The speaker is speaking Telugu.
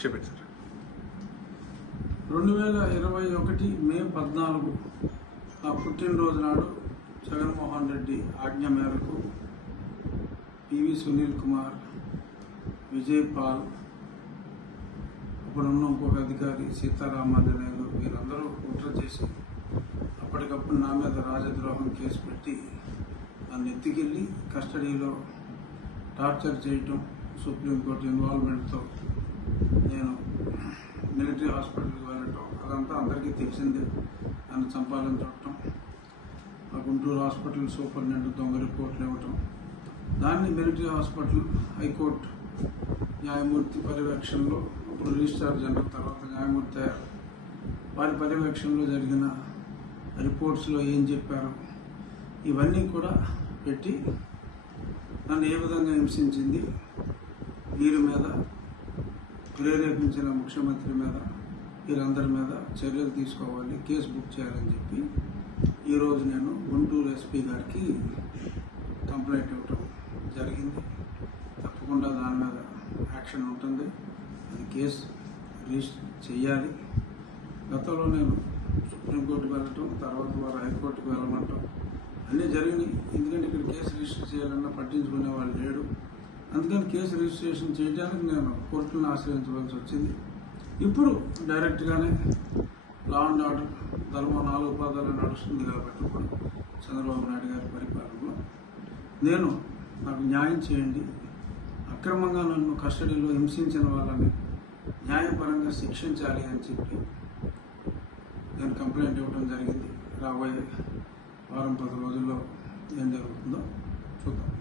చెప్పండి సార్. 2021 మే 14 నా పుట్టినరోజు నాడు జగన్మోహన్ రెడ్డి ఆజ్ఞ మేరకు పివి సునీల్ కుమార్, విజయ్ పాల్, అప్పుడున్న ఇంకొక అధికారి సీతారామాంజనేయులు వీరందరూ కుట్ర చేసి అప్పటికప్పుడు నా మీద రాజద్రోహం కేసు పెట్టి నన్ను ఎత్తుకెళ్ళి కస్టడీలో టార్చర్ చేయటం, సుప్రీంకోర్టు ఇన్వాల్వ్మెంట్తో నేను మిలిటరీ హాస్పిటల్కి వెళ్ళటం అదంతా అందరికీ తెలిసిందే. నన్ను చంపాలని చూడటం, ఆ గుంటూరు హాస్పిటల్ సూపరింటెండెంట్ దొంగ రిపోర్ట్లు ఇవ్వటం, దాన్ని మిలిటరీ హాస్పిటల్ హైకోర్టు న్యాయమూర్తి పర్యవేక్షణలో, అప్పుడు రిజిస్ట్రార్ జనరల్ తర్వాత న్యాయమూర్తి అయ్యారు, వారి పర్యవేక్షణలో జరిగిన రిపోర్ట్స్లో ఏం చెప్పారు ఇవన్నీ కూడా పెట్టి నన్ను ఏ విధంగా హింసించింది, వీరి మీద ప్రేరేపించిన ముఖ్యమంత్రి మీద, వీరందరి మీద చర్యలు తీసుకోవాలి, కేసు బుక్ చేయాలని చెప్పి ఈరోజు నేను గుంటూరు ఎస్పీ గారికి కంప్లైంట్ ఇవ్వటం జరిగింది. తప్పకుండా దాని మీద యాక్షన్ ఉంటుంది, అది కేసు రిజిస్టర్ చేయాలి. గతంలో నేను సుప్రీంకోర్టుకు వెళ్ళటం, తర్వాత వారు హైకోర్టుకు వెళ్ళమంటాం అన్నీ జరిగినాయి. ఎందుకంటే ఇక్కడ కేసు రిజిస్టర్ చేయాలన్నా పట్టించుకునే వాళ్ళు లేడు. అందుకని కేసు రిజిస్ట్రేషన్ చేయడానికి నేను కోర్టులను ఆశ్రయించవలసి వచ్చింది. ఇప్పుడు డైరెక్ట్గానే లా అండ్ ఆర్డర్ ధర్మం 4 పాదాలు నడుస్తుంది కాబట్టి ఇప్పుడు చంద్రబాబు నాయుడు గారి పరిపాలనలో నాకు న్యాయం చేయండి, అక్రమంగా నన్ను కస్టడీలో హింసించిన వాళ్ళని న్యాయపరంగా శిక్షించాలి అని చెప్పి నేను కంప్లైంట్ ఇవ్వడం జరిగింది. రాబోయే వారం 10 రోజుల్లో ఏం జరుగుతుందో చూద్దాం.